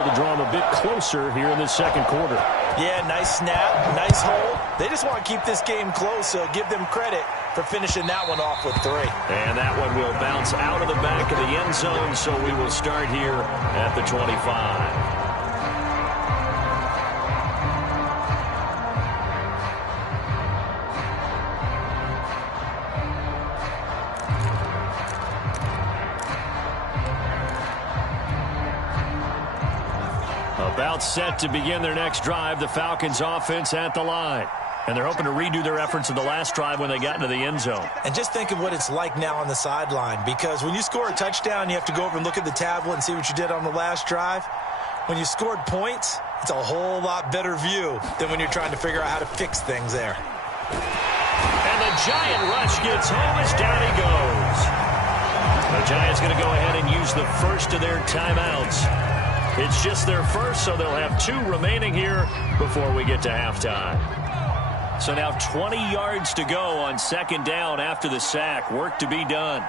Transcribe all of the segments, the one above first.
To draw them a bit closer here in the second quarter. Yeah, nice snap, nice hole. They just want to keep this game close, so give them credit for finishing that one off with 3. And that one will bounce out of the back of the end zone, so we will start here at the 25. About set to begin their next drive, the Falcons offense at the line. And they're hoping to redo their efforts of the last drive when they got into the end zone. And just think of what it's like now on the sideline, because when you score a touchdown, you have to go over and look at the tablet and see what you did on the last drive. When you scored points, it's a whole lot better view than when you're trying to figure out how to fix things there. And the Giant rush gets home as down he goes. The Giants going to go ahead and use the first of their timeouts. It's just their first, so they'll have 2 remaining here before we get to halftime. So now 20 yards to go on second down after the sack. Work to be done.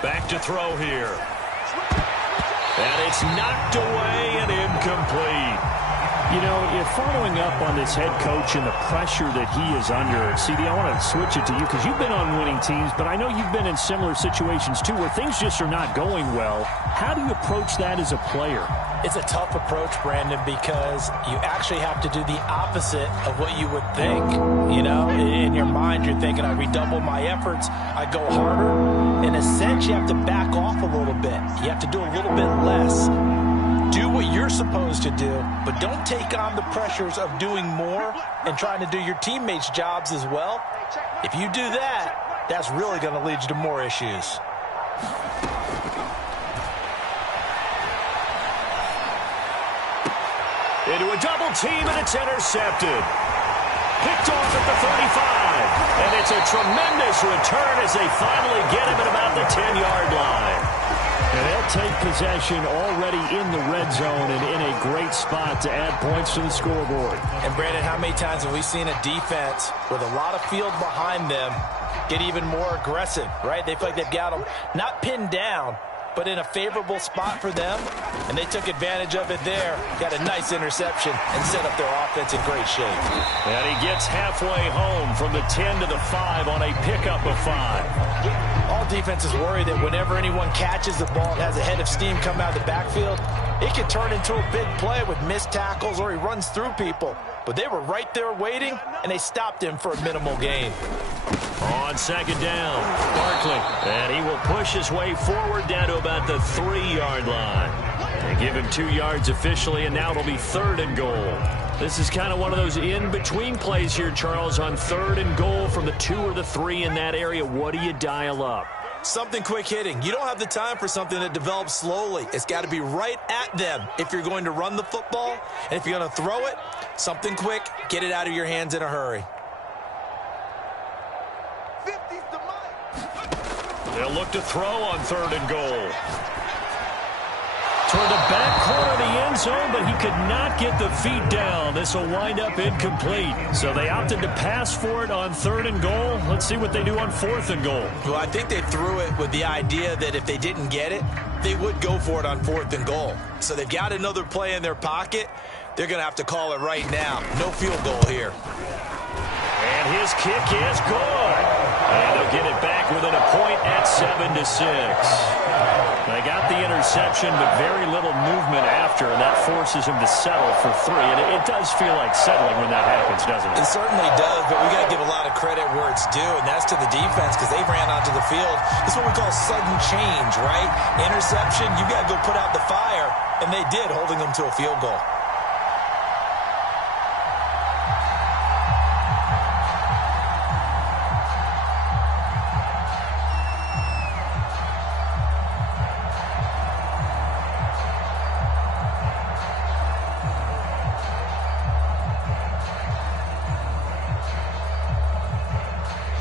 Back to throw here. And it's knocked away and incomplete. You know, if following up on this head coach and the pressure that he is under, CD, I want to switch it to you because you've been on winning teams, but I know you've been in similar situations too where things just are not going well. How do you approach that as a player? It's a tough approach, Brandon, because you actually have to do the opposite of what you would think. You know, in your mind, you're thinking, I redouble my efforts, I go harder. In a sense, you have to back off a little bit. You have to do a little bit less. Do what you're supposed to do, but don't take on the pressures of doing more and trying to do your teammates' jobs as well. If you do that, that's really going to lead you to more issues. Into a double team, and it's intercepted. Picked off at the 35. And it's a tremendous return as they finally get him at about the 10-yard line. And they'll take possession already in the red zone and in a great spot to add points to the scoreboard. And, Brandon, how many times have we seen a defense with a lot of field behind them get even more aggressive, right? They feel like they've got them not pinned down, but in a favorable spot for them, and they took advantage of it there. Got a nice interception and set up their offense in great shape. And he gets halfway home from the 10 to the 5 on a pickup of 5. All defenses worry that whenever anyone catches the ball and has a head of steam come out of the backfield, it can turn into a big play with missed tackles or he runs through people. But they were right there waiting, and they stopped him for a minimal gain. On second down, Barkley. And he will push his way forward down to about the 3-yard line. They give him 2 yards officially, and now it'll be 3rd and goal. This is kind of one of those in-between plays here, Charles, on 3rd and goal from the 2 or the 3 in that area. What do you dial up? Something quick hitting. You don't have the time for something that develops slowly. It's got to be right at them if you're going to run the football. And if you're going to throw it, something quick, get it out of your hands in a hurry. They'll look to throw on 3rd and goal. Toward the back corner of the end zone, but he could not get the feet down. This will wind up incomplete. So they opted to pass for it on 3rd and goal. Let's see what they do on 4th and goal. Well, I think they threw it with the idea that if they didn't get it, they would go for it on 4th and goal. So they've got another play in their pocket. They're going to have to call it right now. No field goal here. And his kick is good. And they'll get it back within a point at 7-6. They got the interception, but very little movement after, and that forces him to settle for 3. And it does feel like settling when that happens, doesn't it? It certainly does, but we got to give a lot of credit where it's due, and that's to the defense because they ran onto the field. This is what we call sudden change, right? Interception, you got to go put out the fire, and they did, holding them to a field goal.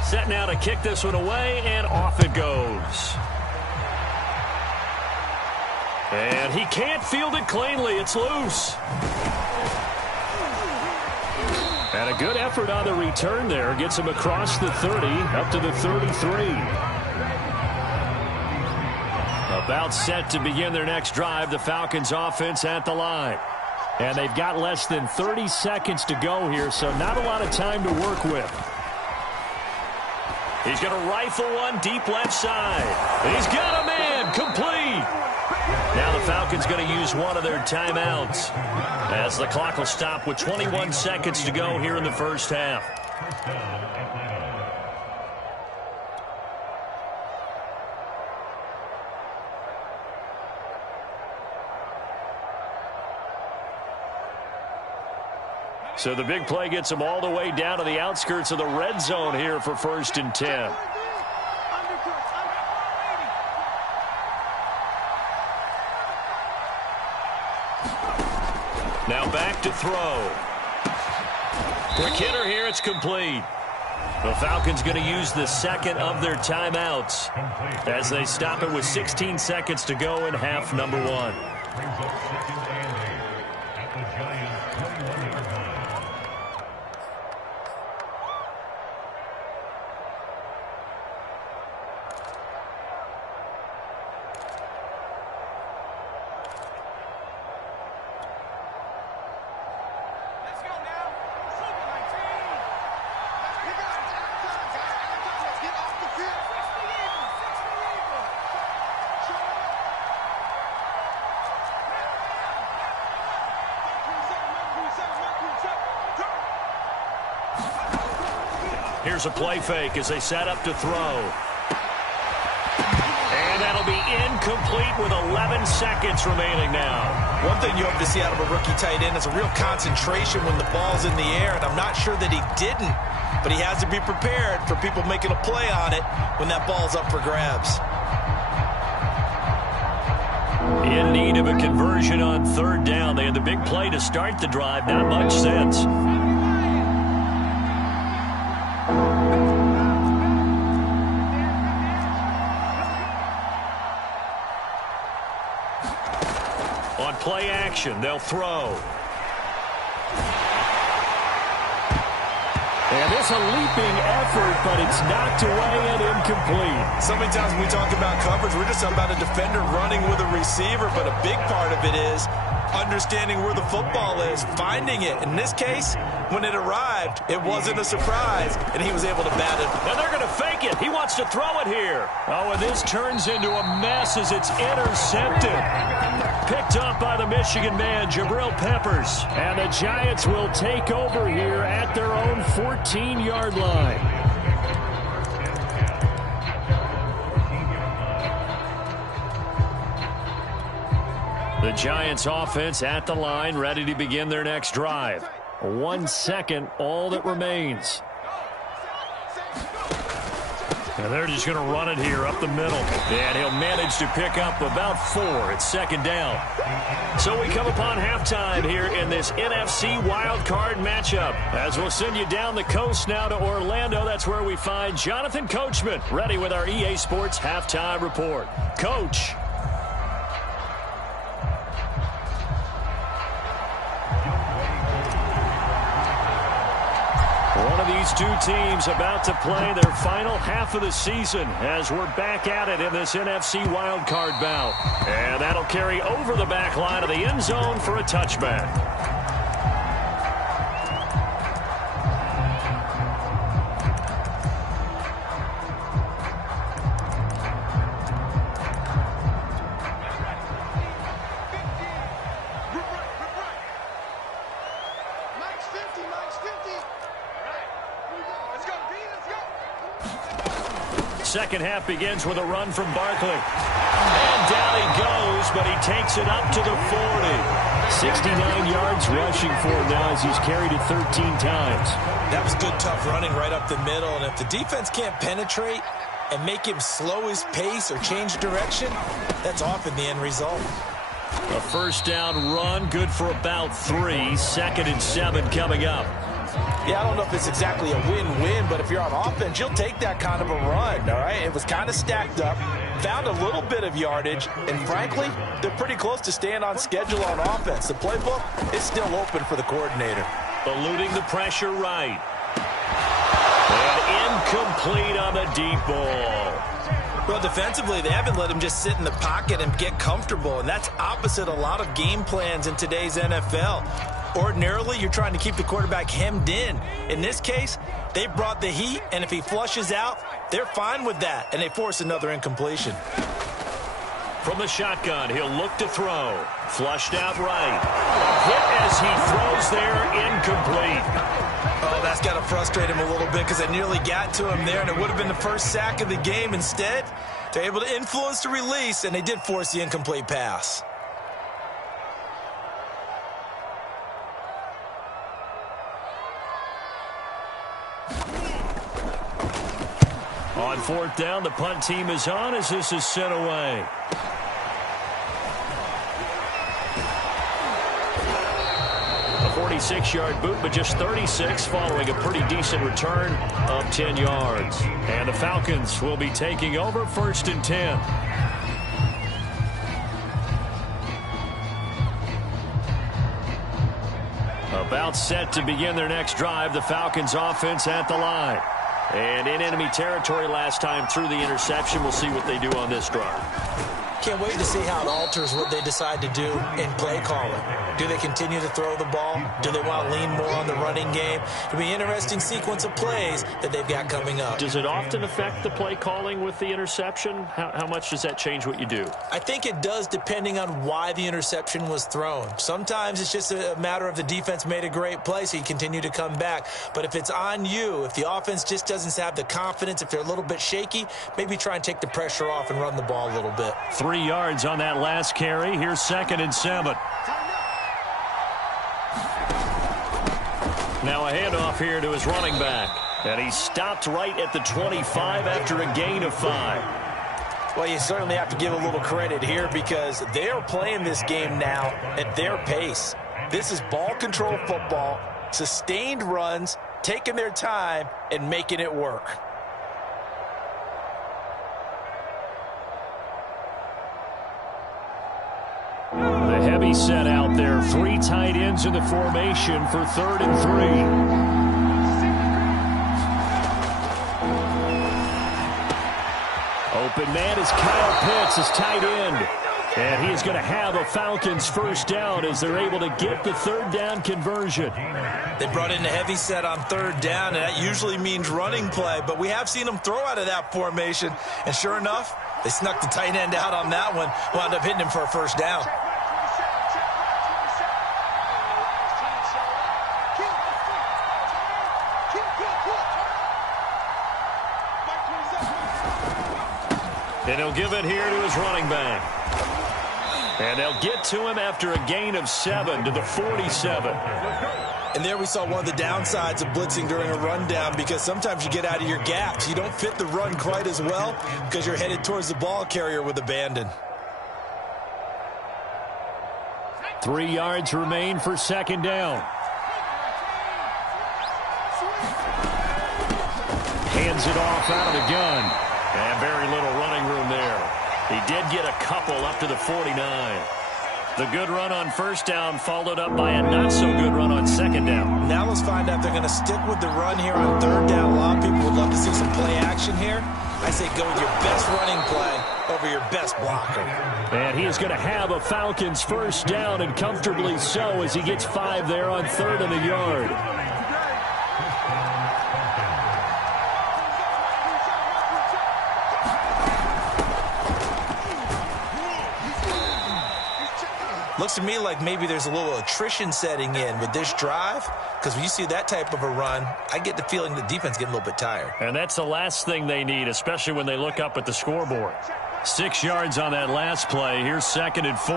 Set now to kick this one away, and off it goes. And he can't field it cleanly. It's loose. And a good effort on the return there. Gets him across the 30, up to the 33. About set to begin their next drive. The Falcons offense at the line. And they've got less than 30 seconds to go here, so not a lot of time to work with. He's going to rifle one deep left side. And he's got a man complete. Now the Falcons going to use one of their timeouts as the clock will stop with 21 seconds to go here in the first half. So the big play gets them all the way down to the outskirts of the red zone here for 1st and 10. Now back to throw. Quick hitter here, it's complete. The Falcons going to use the second of their timeouts as they stop it with 16 seconds to go in half number 1. Here's a play fake as they set up to throw. And that'll be incomplete with 11 seconds remaining now. One thing you hope to see out of a rookie tight end is a real concentration when the ball's in the air, and I'm not sure that he didn't, but he has to be prepared for people making a play on it when that ball's up for grabs. In need of a conversion on 3rd down. They had the big play to start the drive. Not much sense. On play action, they'll throw. And this a leaping effort, but it's knocked away and incomplete. So many times when we talk about coverage, we're just about a defender running with a receiver, but a big part of it is understanding where the football is, finding it. In this case, when it arrived, it wasn't a surprise, and he was able to bat it. And they're going to fake it. He wants to throw it here. Oh, and this turns into a mess as it's intercepted. Picked up by the Michigan man, Jabril Peppers. And the Giants will take over here at their own 14-yard line. The Giants offense at the line, ready to begin their next drive. 1 second, all that remains. And they're just going to run it here up the middle. And he'll manage to pick up about 4. It's 2nd down. So we come upon halftime here in this NFC wildcard matchup. As we'll send you down the coast now to Orlando. That's where we find Jonathan Coachman ready with our EA Sports halftime report. Coach. One of these two teams about to play their final half of the season as we're back at it in this NFC wildcard bout. And that'll carry over the back line of the end zone for a touchback. Second half begins with a run from Barkley. And down he goes, but he takes it up to the 40. 69 yards rushing for him now as he's carried it 13 times. That was good, tough running right up the middle. And if the defense can't penetrate and make him slow his pace or change direction, that's often the end result. A first down run, good for about 3. 2nd and 7 coming up. Yeah, I don't know if it's exactly a win-win, but if you're on offense, you'll take that kind of a run, all right? It was kind of stacked up, found a little bit of yardage, and frankly, they're pretty close to staying on schedule on offense. The playbook is still open for the coordinator. Eluding the pressure right. And incomplete on the deep ball. Well, defensively, they haven't let him just sit in the pocket and get comfortable, and that's opposite a lot of game plans in today's NFL. Ordinarily, you're trying to keep the quarterback hemmed in. In this case, they brought the heat, and if he flushes out, they're fine with that, and they force another incompletion. From the shotgun, he'll look to throw. Flushed out right. Hit as he throws there, incomplete. Oh, that's got to frustrate him a little bit because they nearly got to him there, and it would have been the first sack of the game. Instead, they're able to influence the release, and they did force the incomplete pass. On fourth down, the punt team is on as this is sent away. A 46-yard boot, but just 36 following a pretty decent return of 10 yards. And the Falcons will be taking over 1st and 10. About set to begin their next drive, the Falcons offense at the line. And in enemy territory last time through the interception. We'll see what they do on this drive. Can't wait to see how it alters what they decide to do in play calling. Do they continue to throw the ball? Do they want to lean more on the running game? It'll be an interesting sequence of plays that they've got coming up. Does it often affect the play calling with the interception? How much does that change what you do? I think it does depending on why the interception was thrown. Sometimes it's just a matter of the defense made a great play, so you continue to come back. But if it's on you, if the offense just doesn't have the confidence, if they're a little bit shaky, maybe try and take the pressure off and run the ball a little bit. 3 yards on that last carry. Here's 2nd and 7. Now a handoff here to his running back. And he stopped right at the 25 after a gain of 5. Well, you certainly have to give a little credit here because they are playing this game now at their pace. This is ball control football, sustained runs, taking their time, and making it work. The heavy set out there. 3 tight ends in the formation for 3rd and 3. Open man is Kyle Pitts, his tight end. And he's going to have a Falcons first down as they're able to get the 3rd down conversion. They brought in the heavy set on 3rd down, and that usually means running play. But we have seen them throw out of that formation. And sure enough, they snuck the tight end out on that one. Wound up hitting him for a first down. And he'll give it here to his running back. And they'll get to him after a gain of 7 to the 47. And there we saw one of the downsides of blitzing during a rundown because sometimes you get out of your gaps. You don't fit the run quite as well because you're headed towards the ball carrier with abandon. 3 yards remain for 2nd down. Hands it off out of the gun. And very little running room there. He did get a couple up to the 49. The good run on 1st down followed up by a not-so-good run on 2nd down. Now let's find out if they're going to stick with the run here on 3rd down. A lot of people would love to see some play action here. I say go with your best running play over your best blocker. And he is going to have a Falcons first down, and comfortably so as he gets 5 there on 3rd and a yard. Looks to me like maybe there's a little attrition setting in with this drive because when you see that type of a run, I get the feeling the defense getting a little bit tired. And that's the last thing they need, especially when they look up at the scoreboard. 6 yards on that last play. Here's 2nd and 4.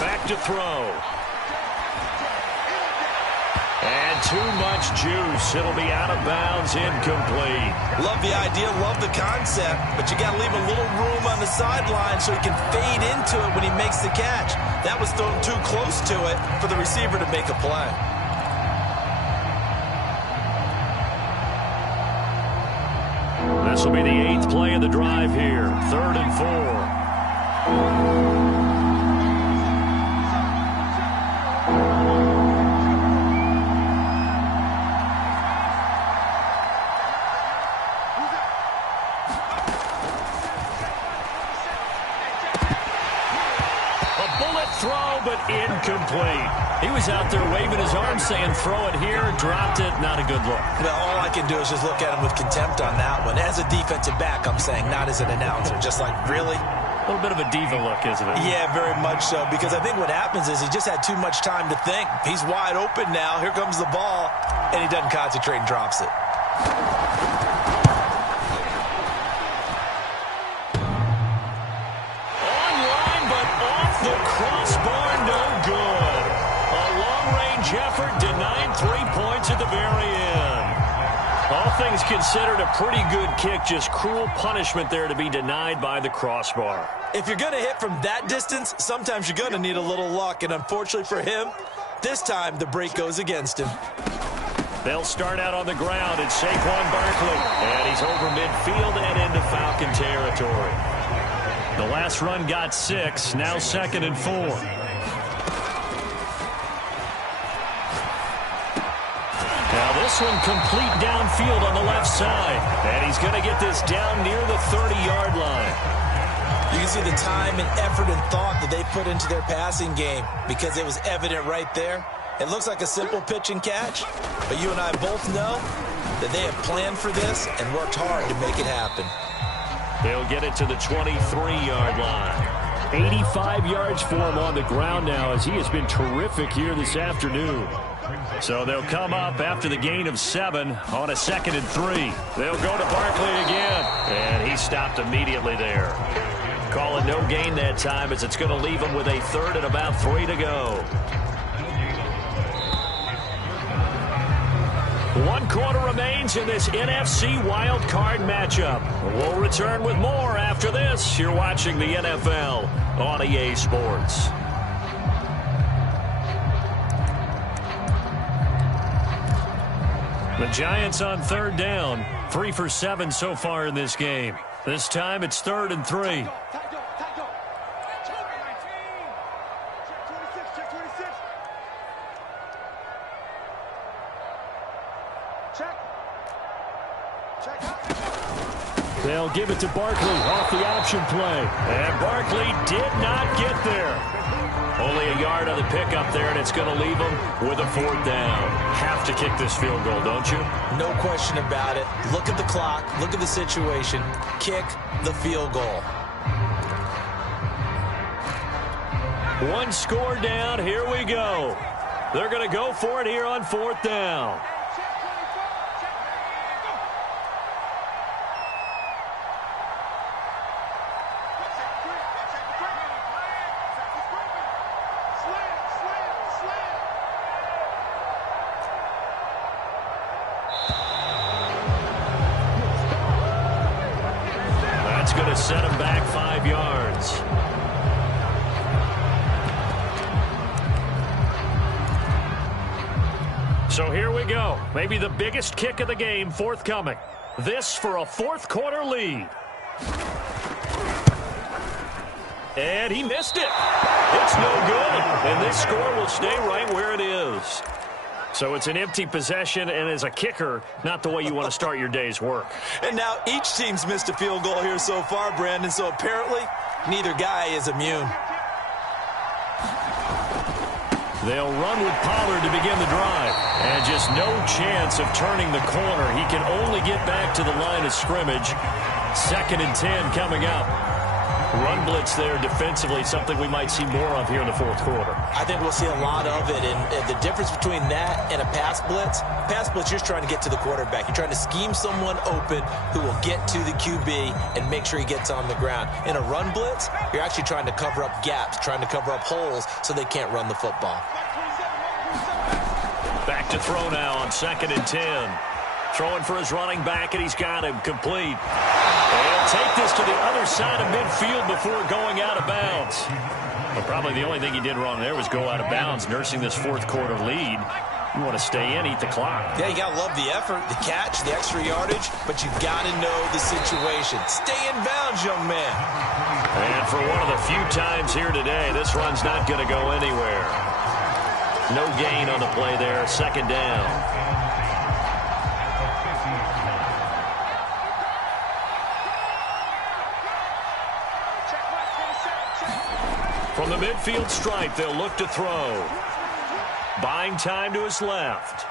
Back to throw. And too much juice. It'll be out of bounds, incomplete. Love the idea, love the concept, but you got to leave a little room on the sideline so he can fade into it when he makes the catch. That was thrown too close to it for the receiver to make a play. This will be the 8th play of the drive here. 3rd and 4. incomplete. He was out there waving his arms saying throw it here, dropped it, not a good look. Well, all I can do is just look at him with contempt on that one. As a defensive back, I'm saying, not as an announcer. Just like, really? A little bit of a diva look, isn't it? Yeah, very much so, because I think what happens is he just had too much time to think. He's wide open now. Here comes the ball, and he doesn't concentrate and drops it. Online, but off the crossbar, no good. A long-range effort denied 3 points at the very end. All things considered, a pretty good kick, just cruel punishment there to be denied by the crossbar. If you're going to hit from that distance, sometimes you're going to need a little luck, and unfortunately for him, this time the break goes against him. They'll start out on the ground. It's Saquon Barkley, and he's over midfield and into Falcon territory. The last run got 6, now 2nd and 4. Now this one complete downfield on the left side. And he's going to get this down near the 30-yard line. You can see the time and effort and thought that they put into their passing game because it was evident right there. It looks like a simple pitch and catch, but you and I both know that they have planned for this and worked hard to make it happen. They'll get it to the 23-yard line. 85 yards for him on the ground now as he has been terrific here this afternoon. So they'll come up after the gain of 7 on a 2nd and 3. They'll go to Barkley again, and he stopped immediately there. Call it no gain that time as it's going to leave him with a 3rd and about 3 to go. 1 quarter remains in this NFC Wild Card matchup. We'll return with more after this. You're watching the NFL on EA Sports. The Giants on 3rd down. 3 for 7 so far in this game. This time it's 3rd and 3. They'll give it to Barkley off the option play. And Barkley did not get there. Only a yard on the pickup there, and it's going to leave them with a 4th down. Have to kick this field goal, don't you? No question about it. Look at the clock. Look at the situation. Kick the field goal. 1 score down. Here we go. They're going to go for it here on 4th down. Going to set him back 5 yards. So here we go. Maybe the biggest kick of the game forthcoming. This for a 4th quarter lead. And he missed it. It's no good. And this score will stay right where it is. So it's an empty possession, and as a kicker, not the way you want to start your day's work. And now each team's missed a field goal here so far, Brandon, so apparently neither guy is immune. They'll run with Pollard to begin the drive. And just no chance of turning the corner. He can only get back to the line of scrimmage. 2nd and 10 coming up. Run blitz there defensively, something we might see more of here in the 4th quarter. I think we'll see a lot of it, and the difference between that and a pass blitz, you're just trying to get to the quarterback. You're trying to scheme someone open who will get to the QB and make sure he gets on the ground. In a run blitz, you're actually trying to cover up gaps, trying to cover up holes so they can't run the football. Back to throw now on 2nd and 10. Throwing for his running back, and he's got him complete. They'll take this to the other side of midfield before going out of bounds. Well, probably the only thing he did wrong there was go out of bounds, nursing this 4th quarter lead. You want to stay in, eat the clock. Yeah, you got to love the effort, the catch, the extra yardage, but you've got to know the situation. Stay in bounds, young man. And for one of the few times here today, this run's not going to go anywhere. No gain on the play there, 2nd down. From the midfield stripe, they'll look to throw. buying time to his left.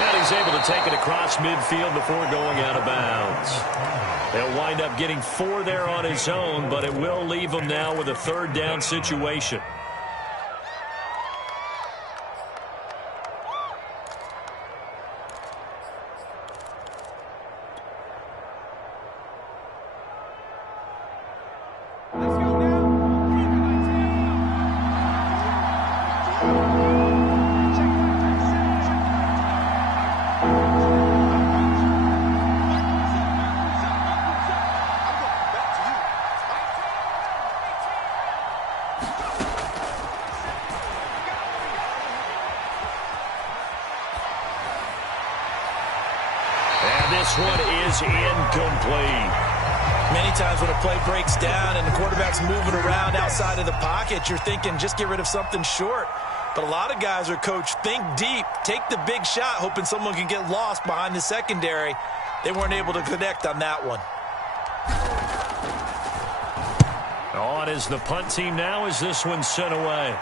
And he's able to take it across midfield before going out of bounds. He'll wind up getting 4 there on his own, but it will leave him now with a third down situation. This one is incomplete. Many times when a play breaks down and the quarterback's moving around outside of the pocket, you're thinking just get rid of something short. But a lot of guys are coached, think deep, take the big shot, hoping someone can get lost behind the secondary. They weren't able to connect on that one. On is the punt team now as this one's sent away.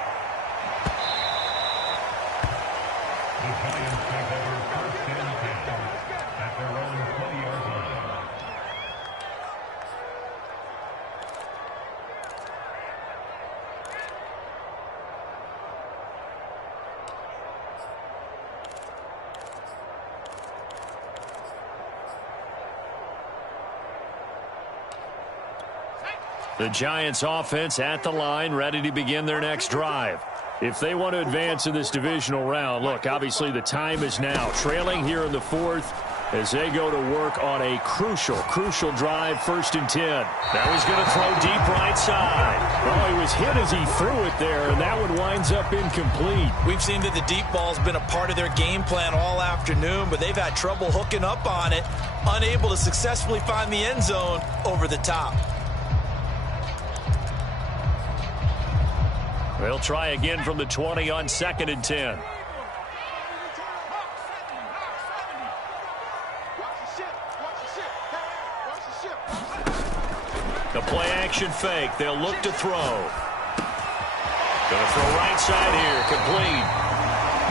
The Giants offense at the line, ready to begin their next drive. If they want to advance in this divisional round, look, obviously the time is now. Trailing here in the fourth as they go to work on a crucial drive, 1st and 10. Now he's going to throw deep right side. Oh, he was hit as he threw it there, and that one winds up incomplete. We've seen that the deep ball's been a part of their game plan all afternoon, but they've had trouble hooking up on it, unable to successfully find the end zone over the top. They'll try again from the 20 on 2nd and 10. The play action fake. They'll look to throw. Going to throw right side here. Complete.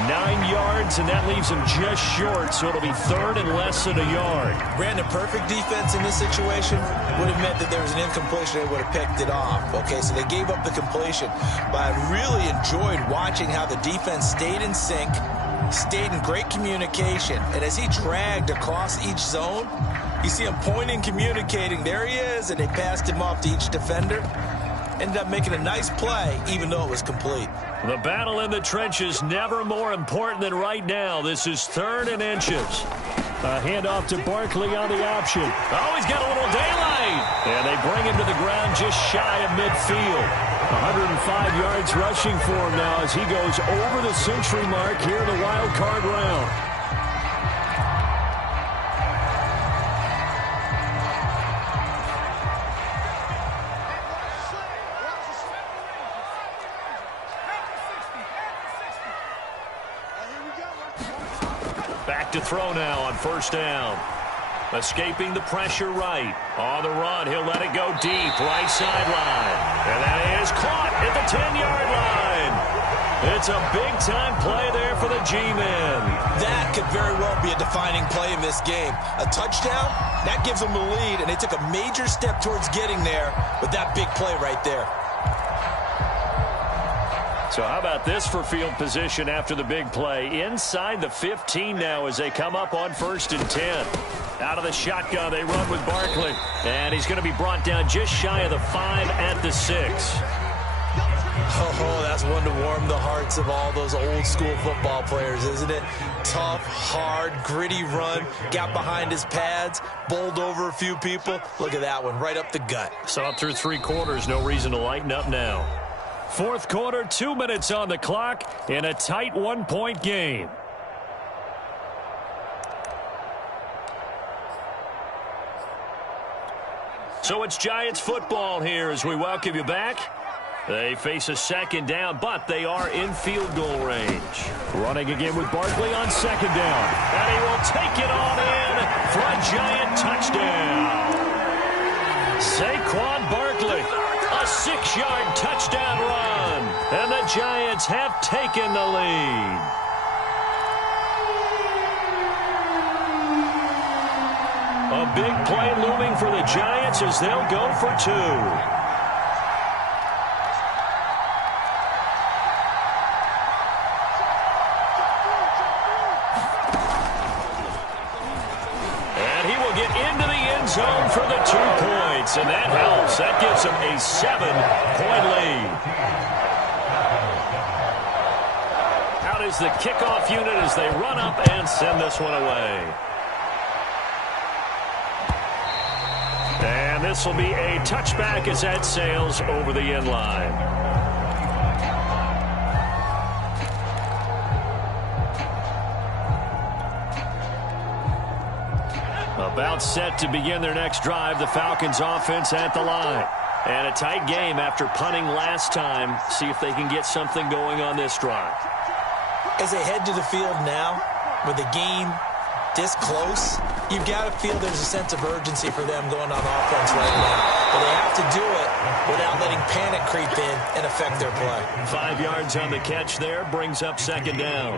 9 yards, and that leaves him just short, so it'll be 3rd and less than a yard. Brandon, perfect defense in this situation would have meant that there was an incompletion. They would have picked it off. Okay, so they gave up the completion. But I really enjoyed watching how the defense stayed in sync, stayed in great communication, and as he dragged across each zone, you see him pointing, communicating. There he is, and they passed him off to each defender. Ended up making a nice play, even though it was complete. The battle in the trenches never more important than right now. This is 3rd and inches. A handoff to Barkley on the option. Oh, he's got a little daylight. And they bring him to the ground just shy of midfield. 105 yards rushing for him now as he goes over the century mark here in the wild card round. Back to throw now on 1st down. Escaping the pressure right. On the run, he'll let it go deep. Right sideline. And that is caught at the 10-yard line. It's a big-time play there for the G-men. That could very well be a defining play in this game. A touchdown, that gives them the lead, and they took a major step towards getting there with that big play right there. So how about this for field position after the big play? Inside the 15 now as they come up on 1st and 10. Out of the shotgun, they run with Barkley. And he's going to be brought down just shy of the 5 at the 6. Oh, that's one to warm the hearts of all those old-school football players, isn't it? Tough, hard, gritty run. Got behind his pads, bowled over a few people. Look at that one, right up the gut. So up through 3 quarters, no reason to lighten up now. 4th quarter, 2 minutes on the clock in a tight 1-point game. So it's Giants football here as we welcome you back. They face a 2nd down, but they are in field goal range. Running again with Barkley on 2nd down. And he will take it on in for a Giant touchdown. Saquon Barkley, a 6-yard touchdown run. And the Giants have taken the lead. A big play looming for the Giants as they'll go for 2. And he will get into the end zone for the 2 points, and that helps. That gives him a 7-point lead. Out is the kickoff unit as they run up and send this one away. And this will be a touchback as that sails over the end line. About set to begin their next drive, the Falcons offense at the line. And a tight game after punting last time. See if they can get something going on this drive. As they head to the field now, with the game this close, you've got to feel there's a sense of urgency for them going on offense right now. But they have to do it without letting panic creep in and affect their play. 5 yards on the catch there brings up 2nd down.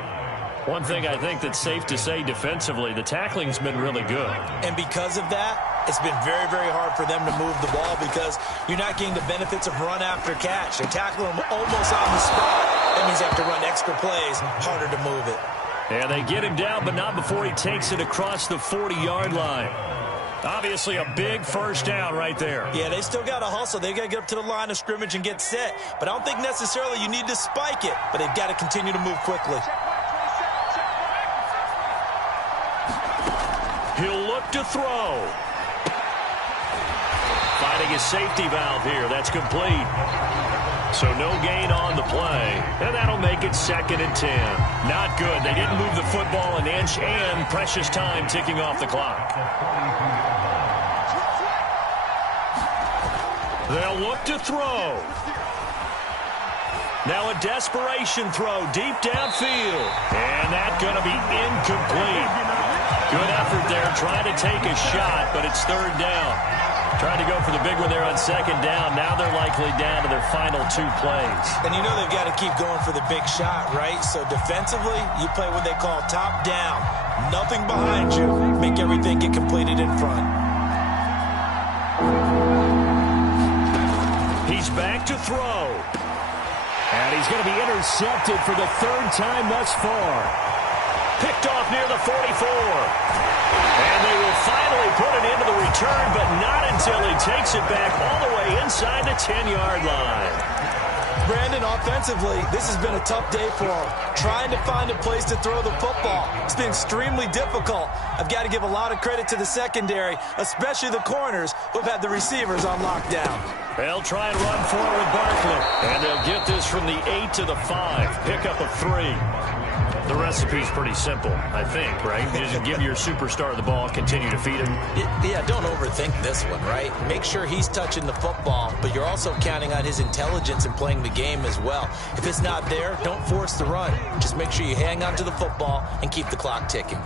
One thing I think that's safe to say defensively, the tackling's been really good. And because of that, it's been very, very hard for them to move the ball because you're not getting the benefits of run after catch. They're tackling them almost on the spot. That means they have to run extra plays, harder to move it. And they get him down, but not before he takes it across the 40-yard line. Obviously a big first down right there. Yeah, they still got to hustle. They got to get up to the line of scrimmage and get set. But I don't think necessarily you need to spike it, but they've got to continue to move quickly. He'll look to throw. Finding his safety valve here. That's complete. So no gain on the play, and that'll make it 2nd and 10. Not good. They didn't move the football an inch, and precious time ticking off the clock. They'll look to throw. Now a desperation throw deep downfield, and that's going to be incomplete. Good effort there, trying to take a shot, but it's 3rd down. Trying to go for the big one there on 2nd down. Now they're likely down to their final 2 plays. And you know they've got to keep going for the big shot, right? So defensively, you play what they call top down. Nothing behind you. Make everything get completed in front. He's back to throw. And he's going to be intercepted for the 3rd time thus far. Picked off near the 44. And they will finally put it into the return, but not until he takes it back all the way inside the 10-yard line. Brandon, offensively, this has been a tough day for him. Trying to find a place to throw the football. It's been extremely difficult. I've got to give a lot of credit to the secondary, especially the corners who've had the receivers on lockdown. They'll try and run forward Barkley. And they'll get this from the 8 to the 5. Pick up a 3. The recipe's pretty simple, I think, right? You just give your superstar the ball, continue to feed him. Yeah, don't overthink this one, right? Make sure he's touching the football, but you're also counting on his intelligence in playing the game as well. If it's not there, don't force the run. Just make sure you hang on to the football and keep the clock ticking.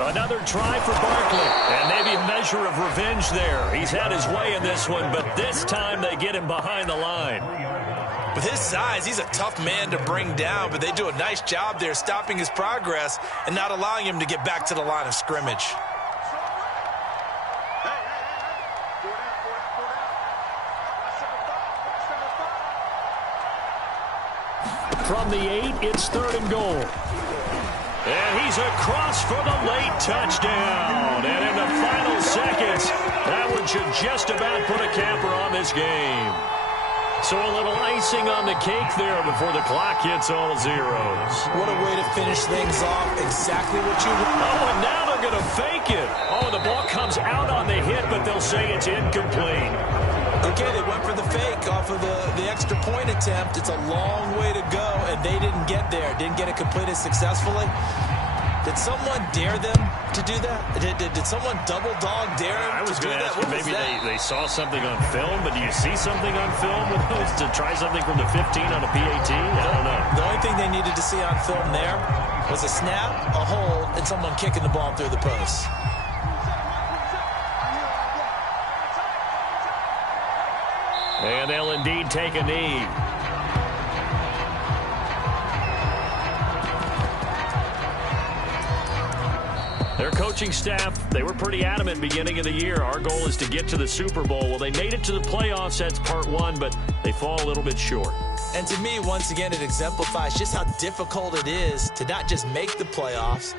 Another try for Barkley, and maybe a measure of revenge there. He's had his way in this one, but this time they get him behind the line. With his size, he's a tough man to bring down, but they do a nice job there stopping his progress and not allowing him to get back to the line of scrimmage. From the 8, it's 3rd and goal. And he's across for the late touchdown. And in the final seconds, that one should just about put a capper on this game. So a little icing on the cake there before the clock hits all zeros. What a way to finish things off. Exactly what you want. Oh, and now they're going to fake it. Oh, the ball comes out on the hit, but they'll say it's incomplete. Okay, they went for the fake off of the extra point attempt. It's a long way to go, and they didn't get there. Didn't get it completed successfully. Did someone dare them to do that? Did someone double dog dare them I was to do going to that? ask you, maybe they saw something on film, but do you see something on film with those to try something from the 15 on a PAT? I don't know. The only thing they needed to see on film there was a snap, a hold, and someone kicking the ball through the post. And they'll indeed take a knee. Their coaching staff, they were pretty adamant beginning of the year. Our goal is to get to the Super Bowl. Well, they made it to the playoffs. That's part one, but they fall a little bit short. And to me, once again, it exemplifies just how difficult it is to not just make the playoffs,